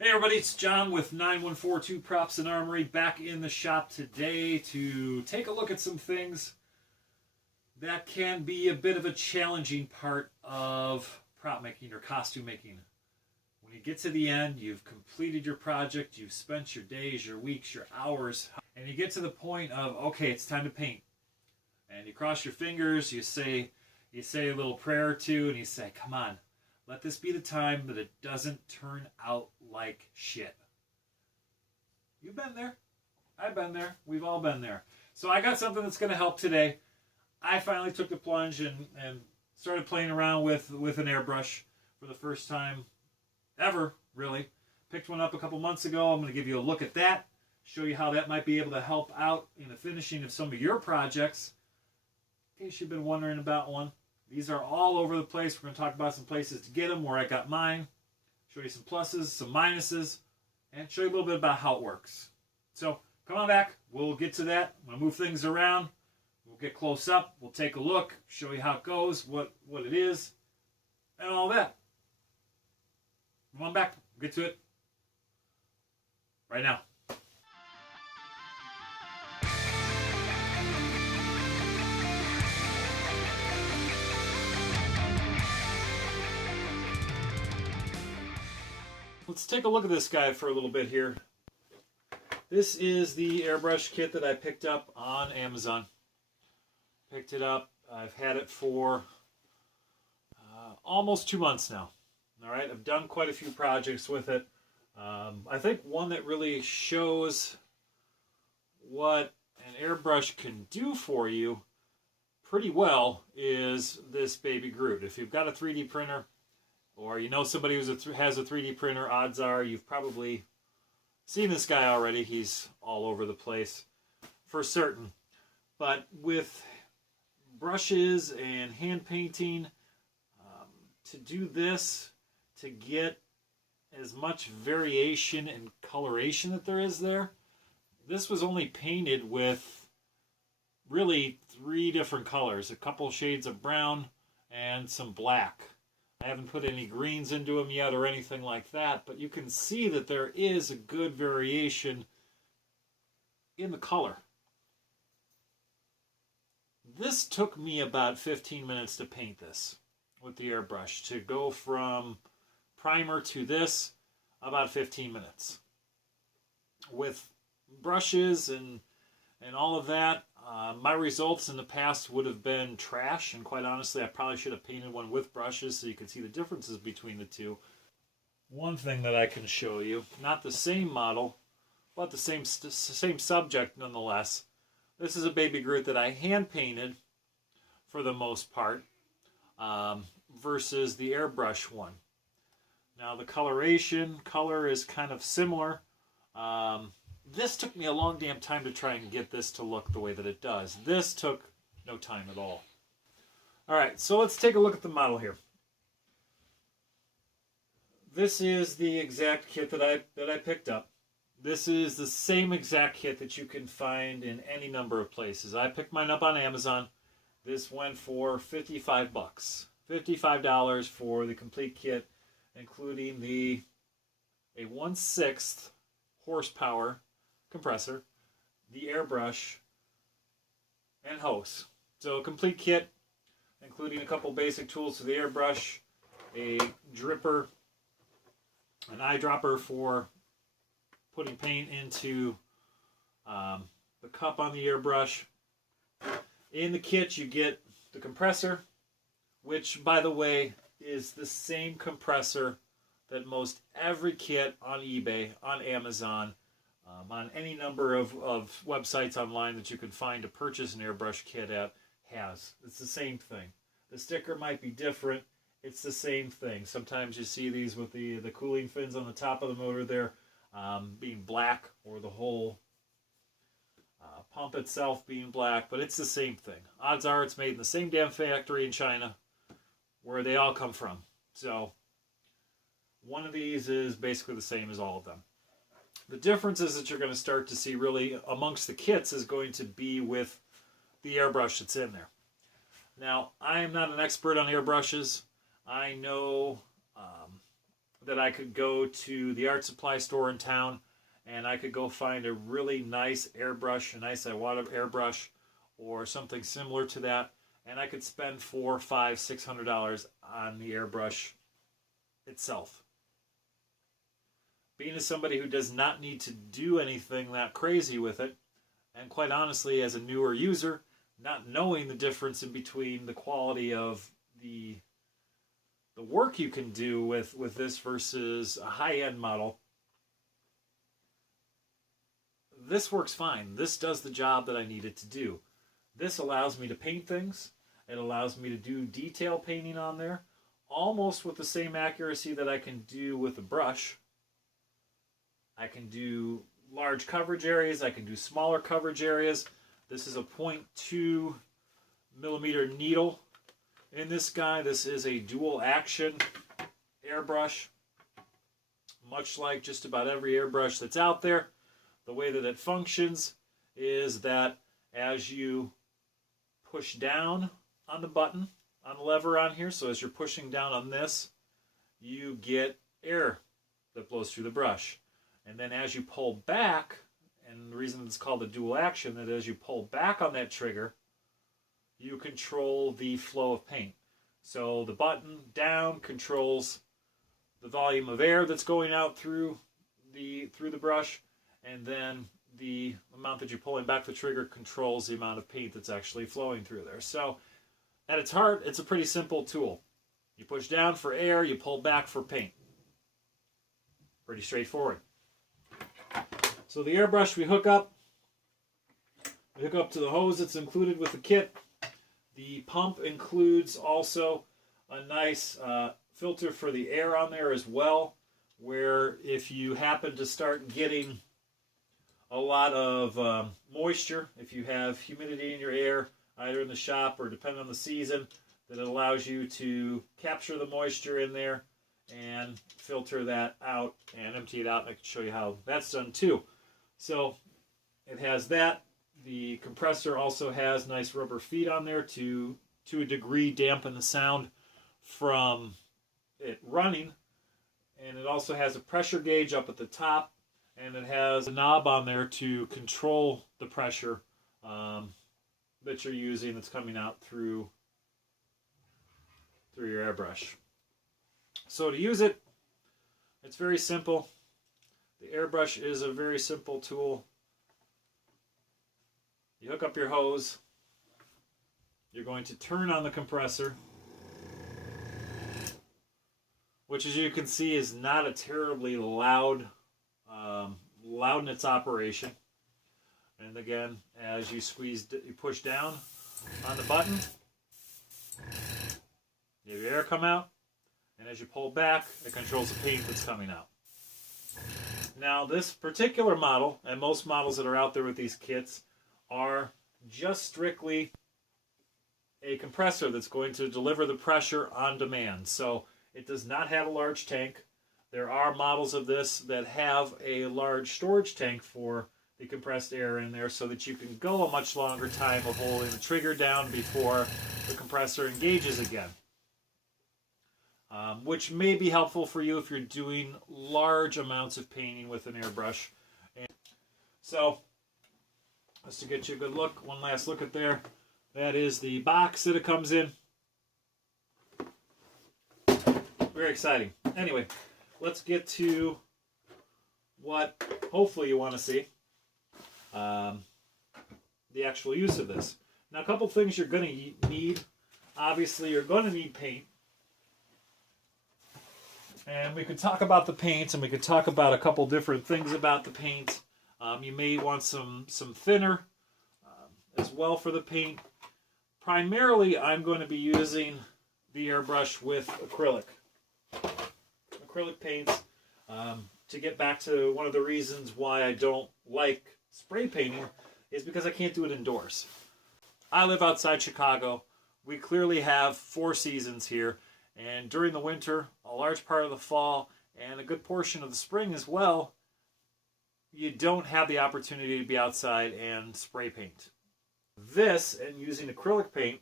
Hey everybody, it's John with 9142 Props and Armory back in the shop today to take a look at some things that can be a bit of a challenging part of prop making or costume making. When you get to the end, you've completed your project, you've spent your days, your weeks, your hours, and you get to the point of, okay, it's time to paint. And you cross your fingers, you say a little prayer or two, and you say, come on, let this be the time that it doesn't turn out like shit. You've been there. I've been there. We've all been there. So I got something that's going to help today. I finally took the plunge and started playing around with an airbrush for the first time ever, really. Picked one up a couple months ago. I'm going to give you a look at that, show you how that might be able to help out in the finishing of some of your projects, in case you've been wondering about one. These are all over the place. We're going to talk about some places to get them, where I got mine, show you some pluses, some minuses, and show you a little bit about how it works. So come on back. We'll get to that. I'm going to move things around. We'll get close up. We'll take a look, show you how it goes, what it is, and all that. Come on back. We'll get to it right now. Let's take a look at this guy for a little bit here. This is the airbrush kit that I picked up on Amazon. Picked it up. I've had it for almost 2 months now. All right, I've done quite a few projects with it. I think one that really shows what an airbrush can do for you pretty well is this baby Groot. If you've got a 3D printer, or you know somebody who has a 3D printer, odds are you've probably seen this guy already. He's all over the place for certain. But with brushes and hand painting, to do this, to get as much variation and coloration that there is there, this was only painted with really 3 different colors, a couple shades of brown and some black. I haven't put any greens into them yet or anything like that, but you can see that there is a good variation in the color. This took me about 15 minutes to paint this with the airbrush. To go from primer to this, about 15 minutes. With brushes and all of that, my results in the past would have been trash, and quite honestly, I probably should have painted one with brushes so you could see the differences between the two. One thing that I can show you, not the same model, but the same subject nonetheless. This is a baby Groot that I hand painted for the most part, versus the airbrush one. Now the color is kind of similar. This took me a long damn time to try and get this to look the way that it does. This took no time at all. Alright, so let's take a look at the model here. This is the exact kit that I picked up. This is the same exact kit that you can find in any number of places. I picked mine up on Amazon. This went for 55 bucks. $55 for the complete kit, including a 1/6 horsepower compressor, the airbrush, and hose. So a complete kit, including a couple basic tools for the airbrush, a dripper, an eyedropper for putting paint into the cup on the airbrush. In the kit you get the compressor, which by the way is the same compressor that most every kit on eBay, on Amazon, on any number of websites online that you can find to purchase an airbrush kit at has. It's the same thing. The sticker might be different. It's the same thing. Sometimes you see these with the cooling fins on the top of the motor there being black, or the whole pump itself being black, but it's the same thing. Odds are it's made in the same damn factory in China where they all come from. So one of these is basically the same as all of them. The differences that you're going to start to see really amongst the kits is going to be with the airbrush that's in there. Now, I am not an expert on airbrushes. I know that I could go to the art supply store in town and I could go find a really nice airbrush, a nice Iwata airbrush or something similar to that, and I could spend $400, $500, $600 on the airbrush itself. Being as somebody who does not need to do anything that crazy with it, and quite honestly as a newer user, not knowing the difference in between the quality of the work you can do with this versus a high-end model, this works fine. This does the job that I need it to do. This allows me to paint things. It allows me to do detail painting on there, almost with the same accuracy that I can do with a brush. I can do large coverage areas. I can do smaller coverage areas. This is a 0.2 millimeter needle in this guy. This is a dual action airbrush, much like just about every airbrush that's out there. The way that it functions is that as you push down on the button, on the lever on here, so as you're pushing down on this, you get air that blows through the brush. And then as you pull back, and the reason it's called a dual action, that as you pull back on that trigger, you control the flow of paint. So the button down controls the volume of air that's going out through the brush, and then the amount that you're pulling back the trigger controls the amount of paint that's actually flowing through there. So at its heart, it's a pretty simple tool. You push down for air, you pull back for paint. Pretty straightforward. So the airbrush we hook up to the hose that's included with the kit. The pump includes also a nice filter for the air on there as well, where if you happen to start getting a lot of moisture, if you have humidity in your air, either in the shop or depending on the season, that it allows you to capture the moisture in there and filter that out and empty it out. And I can show you how that's done too. So it has that. The compressor also has nice rubber feet on there to a degree dampen the sound from it running. And it also has a pressure gauge up at the top, and it has a knob on there to control the pressure that you're using that's coming out through your airbrush. So to use it, it's very simple. The airbrush is a very simple tool. You hook up your hose. You're going to turn on the compressor, which as you can see is not a terribly loud in its operation. And again, as you you push down on the button, you have your air come out, and as you pull back, it controls the paint that's coming out. Now this particular model, and most models that are out there with these kits, are just strictly a compressor that's going to deliver the pressure on demand. So it does not have a large tank. There are models of this that have a large storage tank for the compressed air in there so that you can go a much longer time of holding the trigger down before the compressor engages again. Which may be helpful for you if you're doing large amounts of painting with an airbrush. So, just to get you a good look, one last look at there. That is the box that it comes in. Very exciting. Anyway, let's get to what hopefully you want to see. The actual use of this. Now, a couple things you're going to need. Obviously, you're going to need paint. And we could talk about the paint, and we could talk about a couple different things about the paint. You may want some thinner as well for the paint. Primarily, I'm going to be using the airbrush with acrylic paints. To get back to one of the reasons why I don't like spray painting is because I can't do it indoors. I live outside Chicago. We clearly have 4 seasons here. And during the winter, a large part of the fall, and a good portion of the spring as well, you don't have the opportunity to be outside and spray paint. This, and using acrylic paint,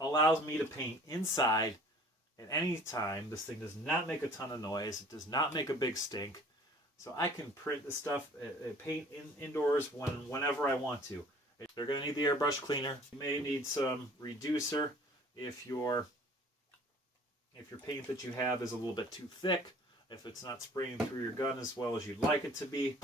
allows me to paint inside at any time. This thing does not make a ton of noise. It does not make a big stink. So I can print the stuff, paint indoors whenever I want to. You're going to need the airbrush cleaner. You may need some reducer if your paint that you have is a little bit too thick, if it's not spraying through your gun as well as you'd like it to be.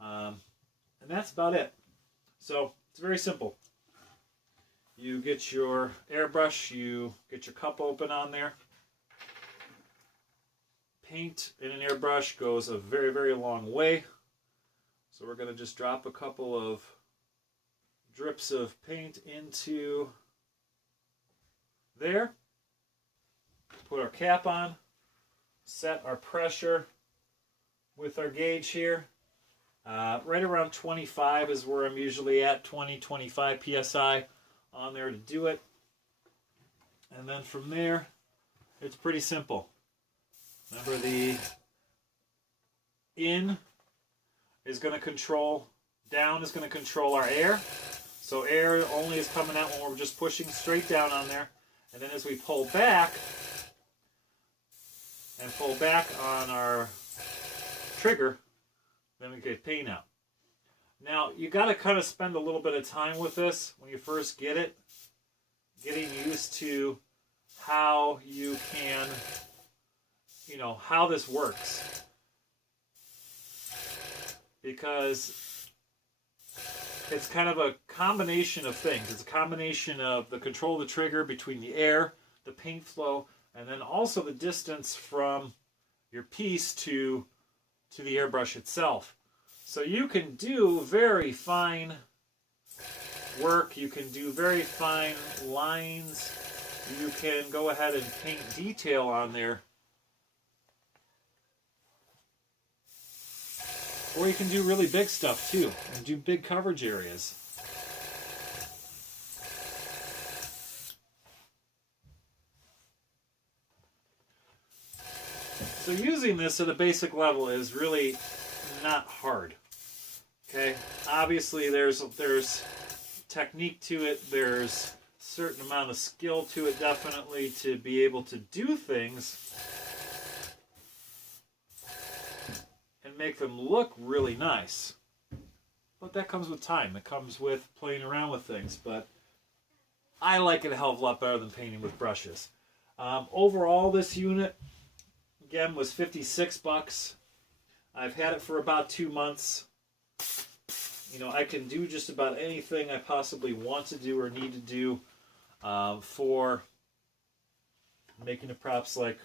And that's about it. So it's very simple. You get your airbrush, you get your cup open on there. Paint in an airbrush goes a very, very long way. So we're going to just drop a couple of drips of paint into there. Put our cap on. Set our pressure with our gauge here. Right around 25 is where I'm usually at, 20-25 psi on there to do it. And then from there, it's pretty simple. Remember, the in is going to control, down is going to control our air. So air only is coming out when we're just pushing straight down on there. And then as we pull back, and pull back on our trigger, then we get paint out. Now, you got to kind of spend a little bit of time with this when you first get it, getting used to how you can, how this works. Because it's kind of a combination of things. It's a combination of the control of the trigger between the air, the paint flow, and then also the distance from your piece to the airbrush itself. So you can do very fine work, you can do very fine lines, you can go ahead and paint detail on there. Or you can do really big stuff too, and do big coverage areas. So using this at a basic level is really not hard. Okay, obviously there's technique to it, there's a certain amount of skill to it definitely to be able to do things and make them look really nice. But that comes with time, it comes with playing around with things, but I like it a hell of a lot better than painting with brushes. Overall, this unit again was $56. I've had it for about 2 months. I can do just about anything I possibly want to do or need to do for making the props like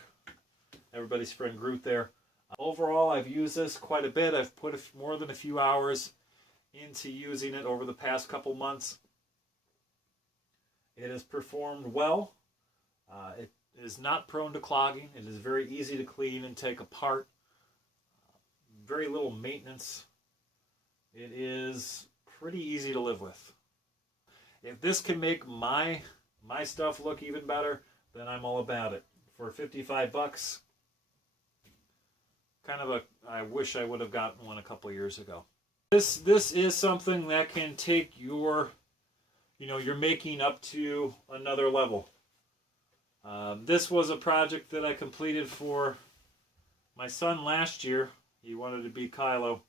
everybody's friend Groot there. Overall, I've used this quite a bit. I've put more than a few hours into using it over the past couple months. It has performed well. It is not prone to clogging. It is very easy to clean and take apart. Very little maintenance. It is pretty easy to live with. If this can make my stuff look even better, then I'm all about it. For $55, I wish I would have gotten one a couple years ago. This is something that can take your making up to another level. This was a project that I completed for my son last year. He wanted to be Kylo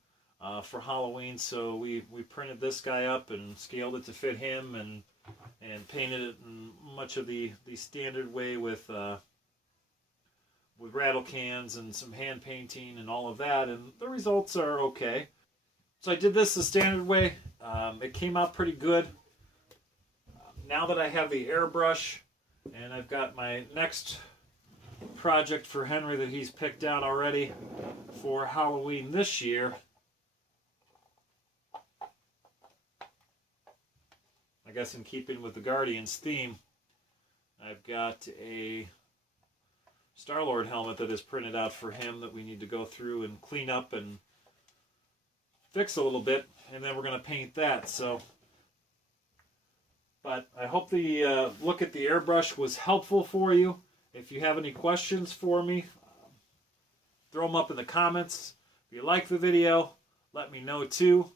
for Halloween, so we printed this guy up and scaled it to fit him and painted it in much of the standard way with rattle cans and some hand painting and all of that, and the results are okay. So I did this the standard way. It came out pretty good. Now that I have the airbrush and I've got my next project for Henry that he's picked out already for Halloween this year, I guess in keeping with the Guardians theme, I've got a Star-Lord helmet that is printed out for him that we need to go through and clean up and fix a little bit, and then we're going to paint that. But I hope the look at the airbrush was helpful for you. If you have any questions for me, throw them up in the comments. If you like the video, let me know too.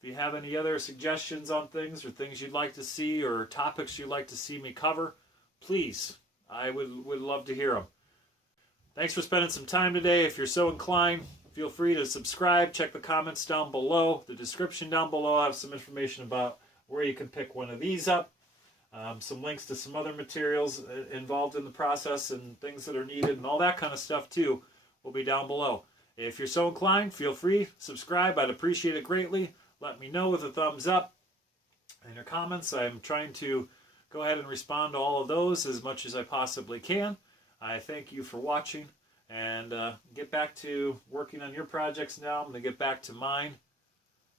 If you have any other suggestions on things or things you'd like to see or topics you'd like to see me cover, please I would love to hear them. Thanks for spending some time today. If you're so inclined, feel free to subscribe. Check the comments down below. The description down below, I have some information about where you can pick one of these up. Some links to some other materials involved in the process and things that are needed and all that kind of stuff too will be down below. If you're so inclined, feel free, subscribe. I'd appreciate it greatly. Let me know with a thumbs up and your comments. I'm trying to go ahead and respond to all of those as much as I possibly can. I thank you for watching, and get back to working on your projects now. I'm going to get back to mine.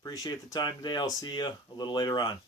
Appreciate the time today. I'll see you a little later on.